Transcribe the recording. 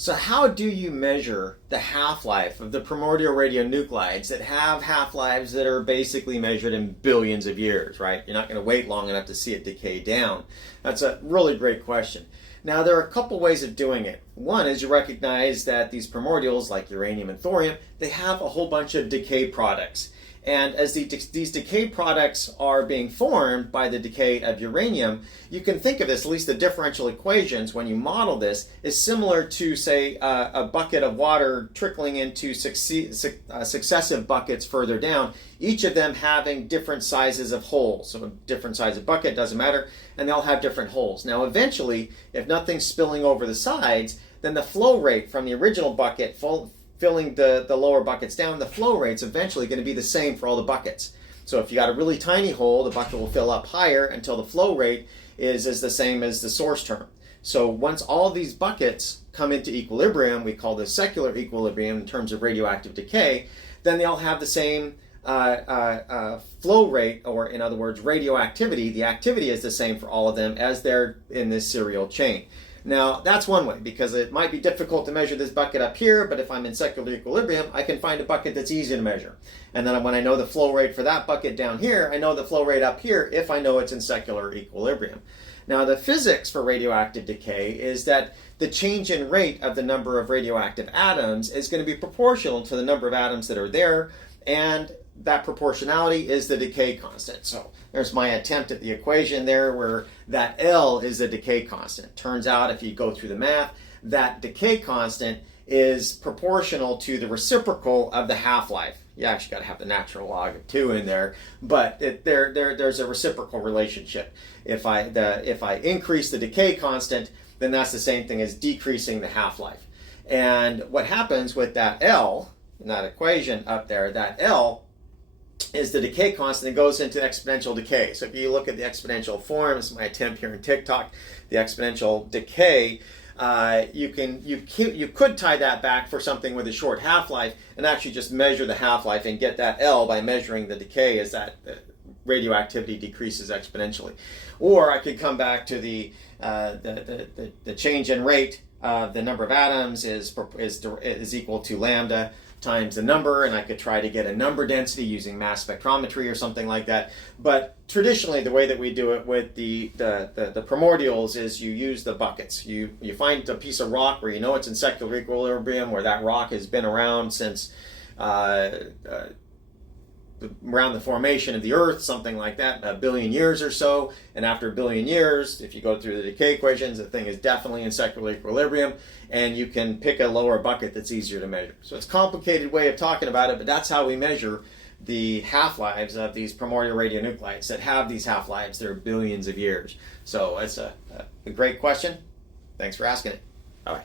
So how do you measure the half-life of the primordial radionuclides that have half-lives that are basically measured in billions of years, right? You're not going to wait long enough to see it decay down. That's a really great question. Now, there are a couple ways of doing it. One is you recognize that these primordials, like uranium and thorium, they have a whole bunch of decay products. And as these decay products are being formed by the decay of uranium, you can think of this, at least the differential equations, when you model this, is similar to, say, a bucket of water trickling into successive buckets further down, each of them having different sizes of holes. So a different size of bucket, doesn't matter, and they'll have different holes. Now, eventually, if nothing's spilling over the sides, then the flow rate from the original bucket filling the lower buckets down, the flow rate's eventually going to be the same for all the buckets. So if you got a really tiny hole, the bucket will fill up higher until the flow rate is the same as the source term. So once all these buckets come into equilibrium, we call this secular equilibrium in terms of radioactive decay, then they all have the same flow rate, or in other words, radioactivity. The activity is the same for all of them as they're in this serial chain. Now, that's one way, because it might be difficult to measure this bucket up here, but if I'm in secular equilibrium, I can find a bucket that's easy to measure. And then when I know the flow rate for that bucket down here, I know the flow rate up here if I know it's in secular equilibrium. Now, the physics for radioactive decay is that the change in rate of the number of radioactive atoms is going to be proportional to the number of atoms that are there, and that proportionality is the decay constant. So there's my attempt at the equation there, where that L is the decay constant. Turns out, if you go through the math, that decay constant is proportional to the reciprocal of the half-life. You actually got to have the natural log of 2 in there, but there's a reciprocal relationship. If I increase the decay constant, then that's the same thing as decreasing the half-life. And what happens with that L, in that equation up there, that L is the decay constant that goes into exponential decay. So if you look at the exponential form, this is my attempt here in TikTok, the exponential decay, you could tie that back for something with a short half-life and actually just measure the half-life and get that L by measuring the decay as that radioactivity decreases exponentially. Or I could come back to the change in rate of the number of atoms is equal to lambda times the number, and I could try to get a number density using mass spectrometry or something like that. But traditionally, the way that we do it with the primordials is you use the buckets. You find a piece of rock where you know it's in secular equilibrium, where that rock has been around since around the formation of the Earth, something like that, a billion years or so. And after a billion years, if you go through the decay equations, the thing is definitely in secular equilibrium, and you can pick a lower bucket that's easier to measure. So it's a complicated way of talking about it, but that's how we measure the half-lives of these primordial radionuclides that have these half-lives that are billions of years. So it's a great question. Thanks for asking it. Bye-bye.